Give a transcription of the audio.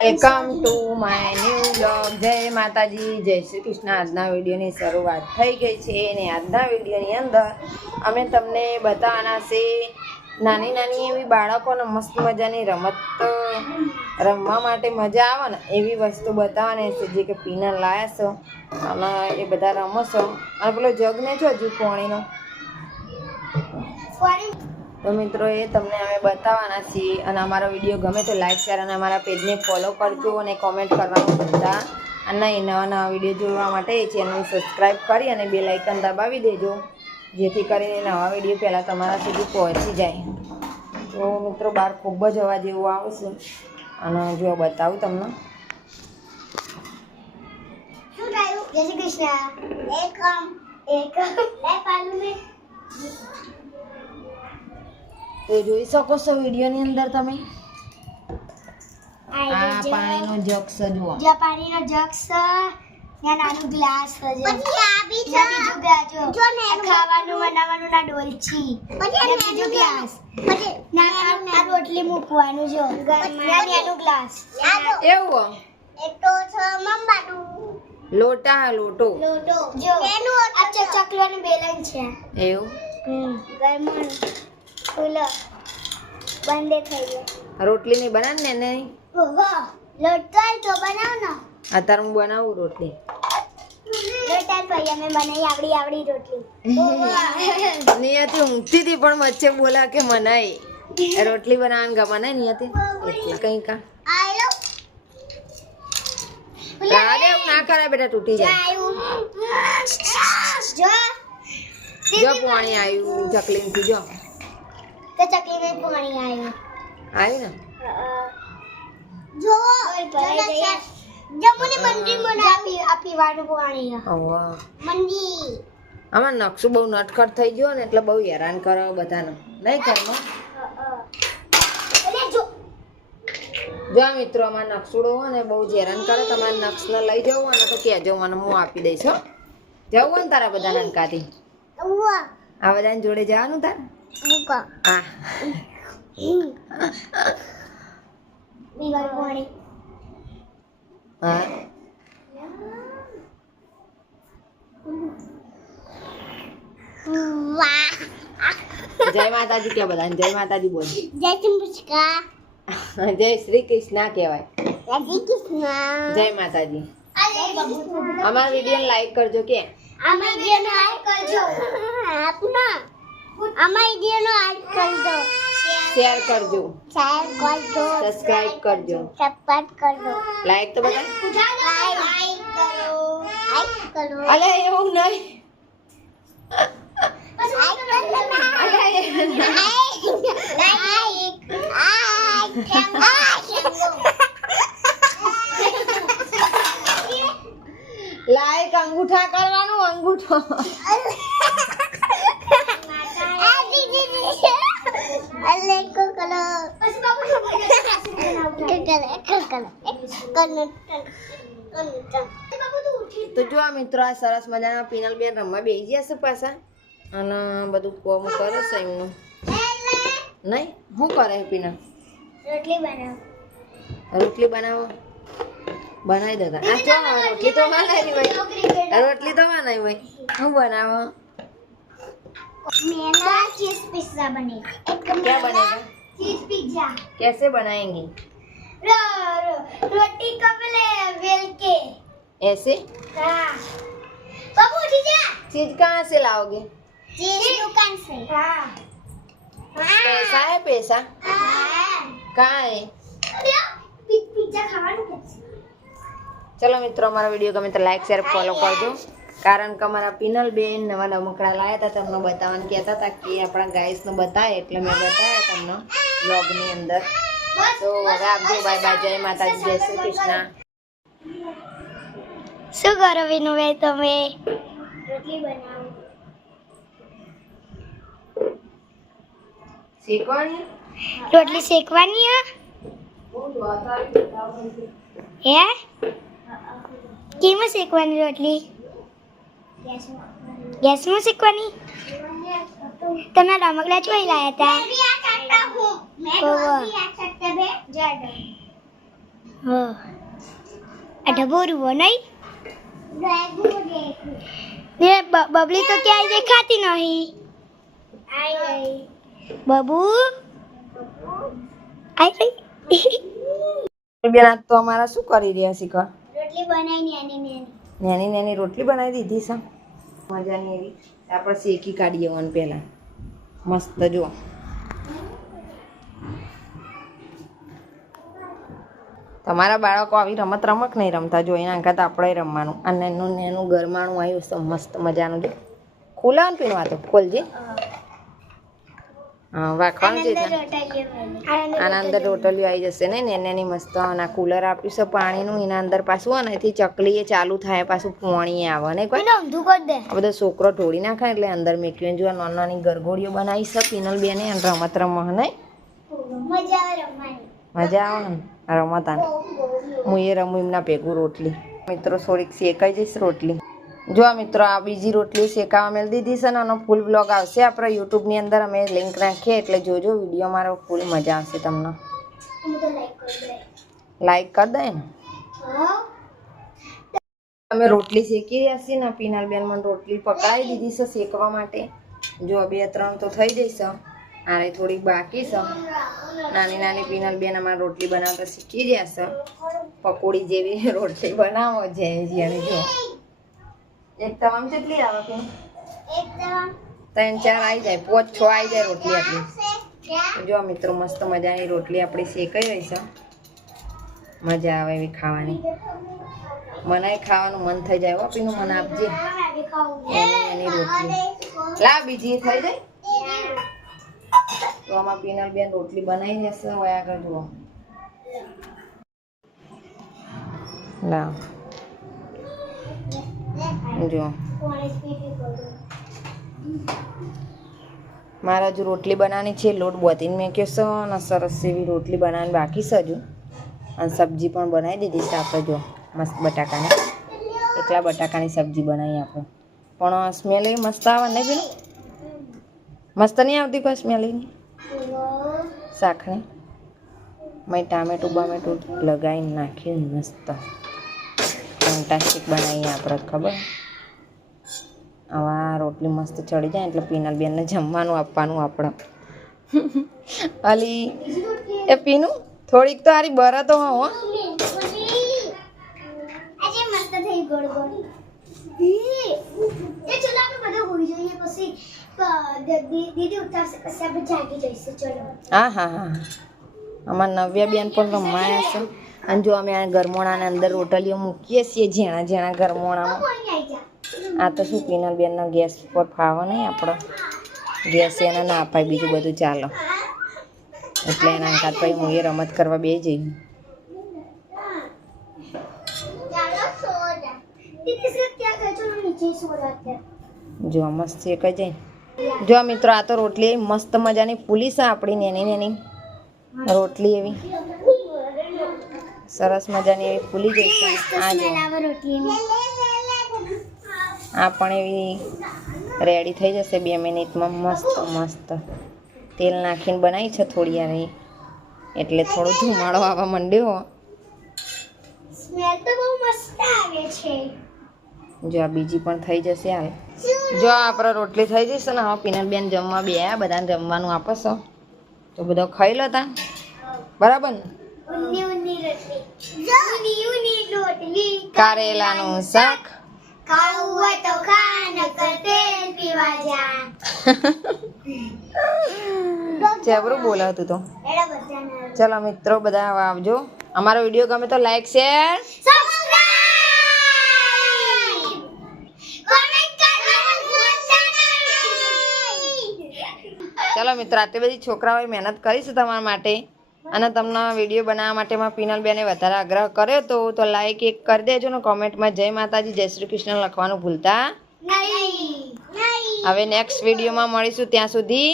Welcome to my new blog. જય માતાજી, જય શ્રી કૃષ્ણ. આજના વિડીયોની શરૂઆત થઈ ગઈ છે અને આજના વિડીયોની અંદર અમે તમને બતાવવાના છે નાની નાની એવી બાળકોને મસ્ત મજાની રમત રમવા માટે મજા આવે ને એવી વસ્તુ બતાવવાની છે જે કે પીનલ લાયા છો અને એ બધા રમો છો. અને પેલો જગ ને છો હજુ પાણીનો તો મિત્રો એ તમને અમે બતાવવાના છીએ. અને અમારો વિડીયો ગમે તો લાઈક શેર અને અમારા પેજને ફોલો કરજો અને કોમેન્ટ કરવાનું ભૂલતા નહીં. નવા નવા વિડીયો જોવા માટે ચેનલ સબસ્ક્રાઈબ કરી અને બેલ આઇકન દબાવી દેજો જેથી કરીને નવા વિડીયો પહેલાં તમારા સુધી પહોંચી જાય. તો મિત્રો બહાર ખૂબ જ અવાજ જેવું આવશે અને જો બતાવું તમને. જય શ્રી કૃષ્ણ. તો જોઈ શકો છો વિડીયોની અંદર તમે આ પાણીનો જગ છે. જુઓ જો પાણીનો જગ છે, ત્યાં નાનું ગ્લાસ છે, પછી આ બી છે, બીજું ગ્લાસ જો ને ખાવાનું બનાવવાનું ના ડોલચી, પછી બીજું ગ્લાસ, પછી આ રોટલી મૂકવાનું જો નાનું ગ્લાસ એવું એક તો છે મમ્માનું લોટો જો આ ચકલાનું બેલન છે એવું ગરમણ ફૂલો બંદે થઈ ગયા. રોટલી નહીં બનાવ ને નહીં લોટાઈ તો બનાવ ને અત્યારે હું બનાવું રોટલી. લોટાઈ ભાઈ અમે બનાવી આવડી રોટલી નિયતિ ઊંઘતી હતી પણ વચ્ચે બોલા કે મનાઈ રોટલી બનાવવાનું ગમે ને નિયતિ એટલે કઈ કા આયો રાડે ના કરે બેટા તૂટી જાય. જો પાણી આવ્યું ચકલીમાંથી જો તો ચકલીને પાણી આવ્યું ને જો જમુની મંડી મને આ પીવાનું પાણી વાહ મંડી આમાં નકશો બહુ નટખટ થઈ ગયો ને એટલે બહુ હેરાન કરે બધાને નહીં ઘરમાં. જો મિત્રો અમારા નકશુડો હોય ને બહુ જ હેરાન કરે. તમારે નક્ષને લઈ જવું અને તો કહેજો મને હું આપી દઈશ. હો જવું હોય ને તારા બધા નનકાથી આ બધાને જોડે જવાનું તાર હા પીવાનું પાણી હા જય માતાજી કે બધાને જય માતાજી બોલ. જય શ્રી કૃષ્ણ. જય શ્રી કૃષ્ણ કહેવાય. જય શ્રી કૃષ્ણ. જય માતાજી. અમારા વિડીયો લાઈક કરજો કે અમારા વિડીયોને લાઈક કરજો. આપના અમારા વિડીયોને લાઈક કરજો. શેર કરજો શેર કરજો. સબસ્ક્રાઇબ કરજો. સબસ્ક્રાઇબ કરજો. લાઈક તો બધા લાઈક કરો. લાઈક કરો. અલે એવું નહીં લાઈક અંગૂઠા કરવાનું અંગૂઠો તો જો આ મિત્રો આ સરસ મજાના પીનલ બેન રમવા બેસી ગયા છે પાછા અને બધું કોમ કરે છે એમનું નહીં. શું કરે પીનલ? રોટલી બનાવો બનાવી દો. આ જો રોટલી તો બનાવી ભાઈ રોટલી તો બનાવી ભાઈ શું બનાવો? मेरा चीज पिज्जा बनेगा. क्या बनेगा? चीज पिज्जा. कैसे बनाएंगी? रोटी को पहले बेल के. ऐसे? हाँ. बाबू उठ जा. चीज कहाँ से लाओगे? चीज दुकान से. हाँ. पैसा है पैसा? हाँ. कहाँ है? पिज्जा खाવાનું કે? ચલો મિત્રો અમારો વિડીયો ગમે તો લાઈક શેર ફોલો કરજો. કારણ કે અમારા પીનલ બેન નવા રમકડા લાવ્યા હતા તમને બતાવવાનું કહેતા હતા કે આપણા ગાઈસને બતાવે એટલે મેં બતાવ્યા તમને બ્લોગની અંદર. તો હવે આપજો. Bye bye. જય માતાજી. જય શ્રી કૃષ્ણ. શું કરો વિનુભાઈ તમે? રોટલી બનાવો. શીખવાની રોટલી શેકવાની હે? કેમાં શેકવાની રોટલી? ગેસમાં શેકવાની? તમે રમકડા જોઈ લાયા હતા? હા આ ઢબોરું બનાઈ ને બબલી તો ક્યાંય દેખાતી નહીં બબુ આઈ બેન આજ તો અમારા શું કરી રહ્યા શીખર રોટલી બનાવી નાની નાની નાની રોટલી બનાવી દીધી છે મજાની એવી આપણે શેકી કાઢીએ ઓન પહેલા મસ્ત જો તમારા બાળકો આવી રમત રમક નહીં રમતા જો એના અંકાત આપણે રમવાનું અને એનું નેનું ગરમાણું આવ્યું છે મસ્ત મજાનું જો ખુલ્લા ને પીનું આ તો ખોલજે હા વાખવાનું છે આના અંદર રોટલીઓ આવી જશે ને નેની મસ્ત અને કુલર આપ્યું છે પાણીનું એના અંદર પાછું અને એથી ચકલી એ ચાલુ થાય પાછું પોણી આવે ને કોઈ આ બધો છોકરો ઢોળી નાખે એટલે અંદર મેક્યું જો નાની નાની ગરગોળીઓ બનાવી છે પીનલ બેને અને રમત રમવા ને મજા આવે રમવાની મજા આવે ને રમતા હું એ રમું એમના ભેગું રોટલી મિત્રો થોડીક શેકાઈ જઈશ રોટલી જો આ મિત્રો આ બીજી રોટલી શેકાવા મેળ દીધી છે ને આનો ફૂલ બ્લોગ આવશે આપણા યુટ્યુબની અંદર અમે લિંક નાખીએ એટલે જોજો વિડીયો મારો ફૂલ મજા આવશે તમને લાઈક કરી દે ને અમે રોટલી શેકી રહ્યા છીએ ને પીનલ બેન મને રોટલી પકડાવી દીધી છે શેકવા માટે જો 2-3 તો થઈ જઈશ આરે થોડીક બાકી છે નાની નાની પીનલ બેન અમારે રોટલી બનાવતા શીખી રહ્યા છે પકોડી જેવી રોટલી બનાવો છે જેને જો એક તવામાં કેટલી આવે કે એક તવા 3-4 આવી જાય 5-6 આવી જાય રોટલી આપણી જો મિત્રો મસ્ત મજાની રોટલી આપણી શેકાઈ રહી છે મજા આવે એવી ખાવાની મને ખાવાનું મન થઈ જાય હો પીનું મને આપજે એની રોટલી લા બીજી થઈ જાય તો આમાં પીનલ બેન રોટલી બનાવી દેશે હવે આગળ જુઓ લા જો મારા જો રોટલી બનાવવાની છે લોટ બોતીને મેક્યો છે અને સરસ એવી રોટલી બનાવવાની બાકી છે હજુ અને સબ્જી પણ બનાવી દીધી છે આપણે જો મસ્ત બટાકાની એકલા બટાકાની સબ્જી બનાવી આપણે પણ સ્મેલ એવી મસ્ત આવે ને બેન મસ્ત નહીં આવતી કોઈ સ્મેલ એની શાકની મેં ટામેટું બામેટું લગાવીને નાખ્યું મસ્ત ફેન્ટાસ્ટિક બનાવીએ આપણે ખબર આવા રોટલી મસ્ત ચડી જાય એટલે પીનલ બેનને જમવાનું આપવાનું આપણે અલી એ પીનું થોડીક તો આરી બરા તો હો આજે મસ્ત થઈ ગોળ ગોળ એ ચલો આપણે બધા હોઈ જઈએ પછી દીદી ઉતારશે પછી આપણે જાગી જઈશું ચલો હા હા હા અમારા નવ્યા બેન પણ રમાયા છે અને જો અમે આ ગરમોણાની અંદર રોટલીઓ મૂકીએ છીએ ઝીણા ઝીણા ગરમોણામાં આ તો શું પીનલ બેનના ગેસ પર ફાવે નહીં આપણો ગેસ એને ના અપાય બીજું બધું ચાલો એટલે એના અંકાત પછી હું એ રમત કરવા બે જઈ જો મસ્ત એક જાય જો મિત્રો આ તો રોટલી મસ્ત મજાની ફૂલી છે આપણી નેની નેની રોટલી એવી સરસ મજાની એવી ફૂલી ગઈ છે આ જો આ પણ એવી રેડી થઈ જશે 2 મિનિટમાં મસ્ત મસ્ત તેલ નાખીને બનાવી છે થોડી વાર એટલે થોડો ધુમાડો આવવા માંડ્યો સ્મેલ તો બહુ મસ્ત આવે છે જો આ બીજી પણ થઈ જશે હાલ જો આપણે રોટલી થઈ જશે ને હવે પીનલ બેન જમવા બે બધાને જમવાનું આપો છો તો બધો ખાઈ લો તા બરાબર ને રોટલી કારેલાનું શાક ખાવું હોય તો ખા નકર તેલ પીવા જા જબરું બોલાવતું તો એડા બધાના ચલો મિત્રો બધા હવે આવજો અમારો વિડીયો ગમે તો લાઈક શેર સબસ્ક્રાઇબ કમેન્ટ કરવાનું ભૂલતા નહીં ચલો મિત્રો આટલી બધી છોકરાઓએ મહેનત કરી છે તમારા માટે અને તમને વિડીયો બનાવવા માટે માં પીનલ બેને વધારે આગ્રહ કર્યો તો લાઈક એક કરી દેજો ને કોમેન્ટમાં જય માતાજી જય શ્રી કૃષ્ણ લખવાનું ભૂલતા નહીં હવે નેક્સ્ટ વિડીયોમાં મળીશું ત્યાં સુધી